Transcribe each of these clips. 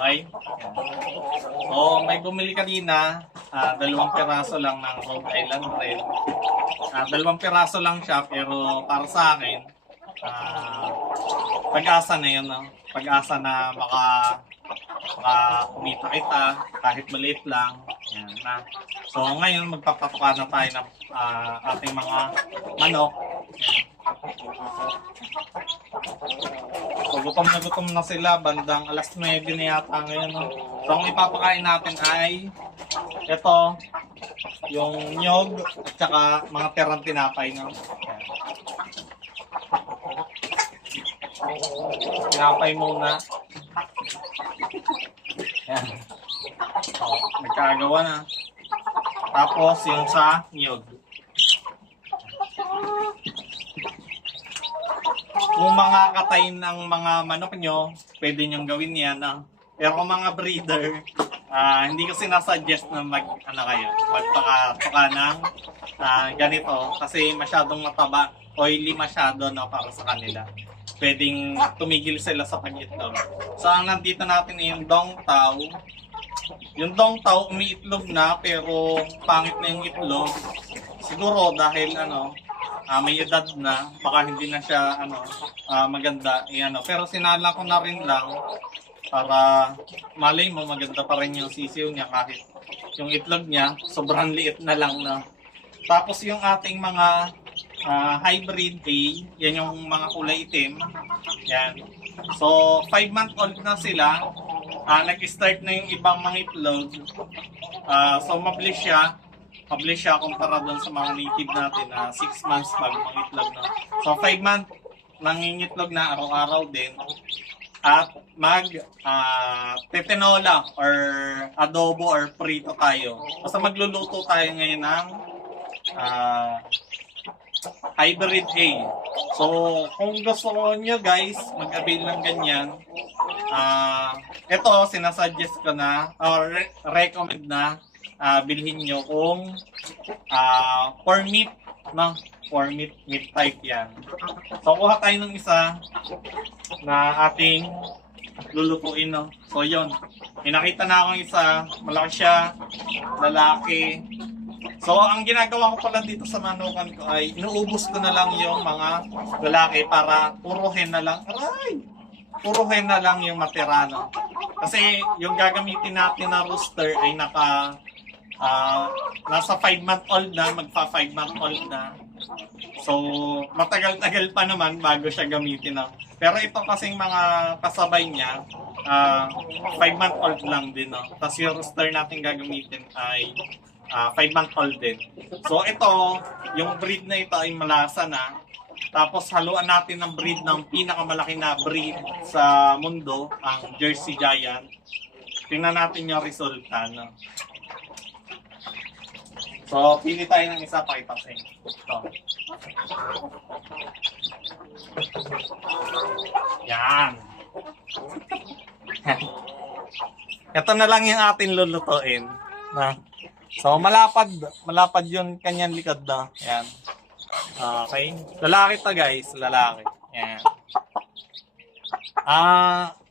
Okay? Yan. So, may bumili kanina, 2 piraso lang ng Rhode Island Red. 2 piraso lang siya, pero para sa akin, pag-asa na yun, no? Pag-asa na kumita kita, kahit maliit lang. Yan, na. So, ngayon, magpapatuka na tayo ng ating mga manok. Yan. So, gutom na sila, bandang alas 9 na yata ngayon. No? So, ang ipapakain natin ay ito, yung nyog at saka mga terang tinapay. No? Tinapay muna. Yan. So, nagkagawa na. Tapos, yung sa nyog. Kung mga katayin ng mga manok nyo, pwede nyong gawin yan. Pero kung mga breeder, hindi ko sinasuggest na magpakatuka ng ganito kasi masyadong mataba, oily masyado na para sa kanila. Pwedeng tumigil sila sa pag-itlog. So, ang nandito natin ay yung Dong Tao. Yung Dong Tao, umiitlog na pero pangit na yung itlog. Siguro dahil may edad na, baka hindi na siya maganda. Pero sinala ko na rin lang para malay mo maganda pa rin yung sisiw niya kahit yung itlog niya sobrang liit na lang na. Tapos yung ating mga hybrid A, yan yung mga kulay itim. Yan. So 5-month-old na sila. Nag-start na yung ibang mga itlog. So mabilis siya kumpara doon sa mga native natin na 6 months bago mangitlog na. So 5 months nangingitlog na araw-araw din. At titinola or adobo or prito tayo. Basta magluluto tayo ngayon ng hybrid A. So kung gusto nyo guys mag-avail ng ganyan, ito sinasuggest ko na or recommend na bilhin nyo kung for meat, no? For meat type yan. So, kuha tayo ng isa na ating lulutuin, no? So, yun. Pinakita na akong isa. Malaki siya. Lalaki. So, ang ginagawa ko pala dito sa manukan ko ay inuubos ko na lang yung mga lalaki para puruhin na lang. Aray! Puruhin na lang yung matira, no? Kasi yung gagamitin natin na rooster ay nasa 5-month-old na, magpa 5-month-old na. So, matagal-tagal pa naman bago siya gamitin. No? Pero ito kasing mga kasabay niya, 5-month-old lang din. No? Tapos yung rooster natin gagamitin ay 5-month-old din. So, ito, yung breed na ito ay malasa na. Tapos haluan natin ng breed ng pinakamalaki na breed sa mundo, ang Jersey Giant. Tingnan natin yung resulta. No? So, pili tayo ng isa, pakita ko sa inyo. Ito. Yan. Ito na lang yung atin lulutuin. Na. So, malapad yung kanyang likod na. Yan. Okay. Lalaki to guys, lalaki. Yan.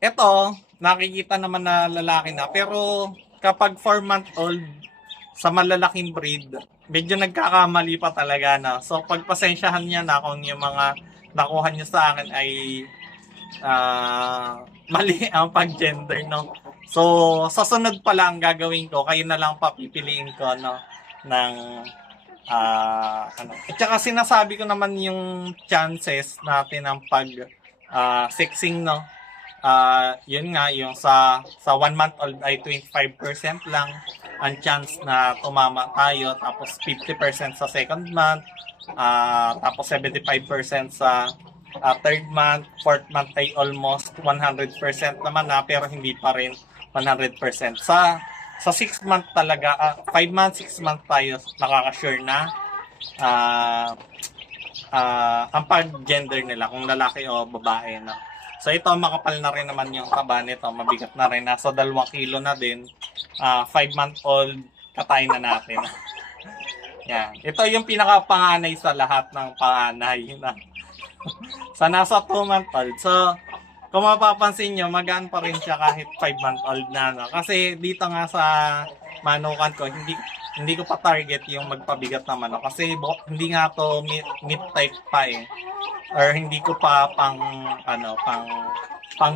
Ito, nakikita naman na lalaki na. Pero, kapag 4-month-old, sa malalaking breed, medyo nagkakamali pa talaga na. So, pagpasensyahan niya na kung yung mga nakuha niya sa akin ay mali ang pag-gender, no? So, sa sunod pa lang gagawin ko, kayo na lang papipiliin ko, no? Ng, At saka sinasabi ko naman yung chances natin ng pag-sexing, no? Yun nga, yung sa 1-month-old ay 25% lang ang chance na tumama tayo, tapos 50% sa second month, tapos 75% sa third month, fourth month ay almost 100% naman na, pero hindi pa rin 100%. Sa 6 month talaga, 5 months, 6 month tayo nakaka-sure na ang pag-gender nila, kung lalaki o babae na. So ito, makapal na rin naman yung taba nito, mabigat na rin, nasa 2 kilo na din. 5-month-old katay na natin. Yan. Ito yung pinakapanganay sa lahat ng panganay na. Sa nasa 2-month-old. So kung mapapansin nyo, magaan pa rin siya kahit 5-month-old na. No? Kasi dito nga sa manukan ko, hindi ko pa target yung magpabigat na manok. Kasi hindi nga to meat type pa eh. Or hindi ko pa pang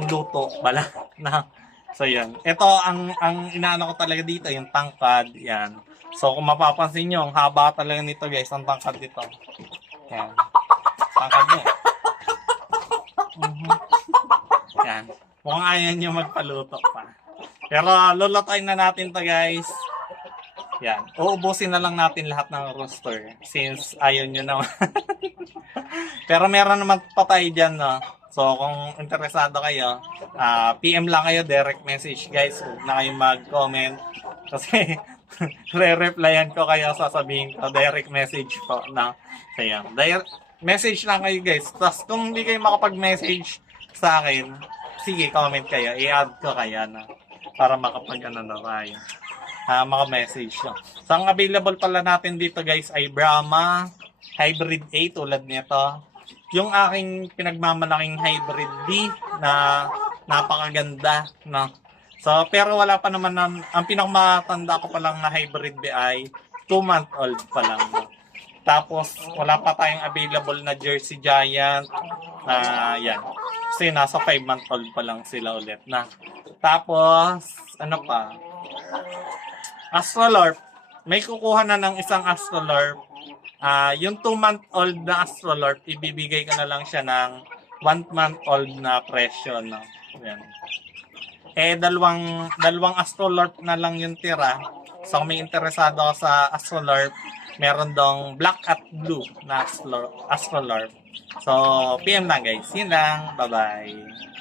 luto bala na. So yan. Ito ang inaano ko talaga dito, yung tangkad. Yan. So kung mapapansin nyo, ang haba talaga nito guys, ang tangkad dito. Yan. Tangkad niya. Yan. Mukhang ayaw nyo magpaluto pa. Pero lulutuin na natin to guys. Yan. Uubusin na lang natin lahat ng roster. Since ayaw nyo naman. Pero meron naman patay dyan, no? So kung interesado kayo, PM lang kayo, direct message guys. Huwag na kayong mag-comment. Kasi re-replyan ko kayo, sasabihin ko, direct message po na. So yan. Message lang kayo guys. Tapos kung hindi kayo makapag-message sa akin, sige, comment kayo. I-add ko kayo na para makapag-ano na tayo. Maka-message lang. So, ang available pala natin dito guys ay Brahma Hybrid A tulad nito. Yung aking pinagmamalaking Hybrid B na napakaganda. No? So, pero wala pa naman ang pinakamatanda ko pa lang na Hybrid B ay 2-month-old pa lang. No? Tapos, wala pa tayong available na Jersey Giant. Yan. Kasi nasa 5-month-old pa lang sila ulit na. Tapos, ano pa? Astrolorp. May kukuha na ng isang Astrolorp. Yung 2-month-old na Astrolorp, ibibigay ko na lang siya ng 1-month-old na presyo. No? Yan. Dalawang Astrolorp na lang yung tira. So, kung may interesado ka sa Astrolorp, meron dong black at blue na Astrolorp. So, PM lang guys. Yun lang. Bye-bye.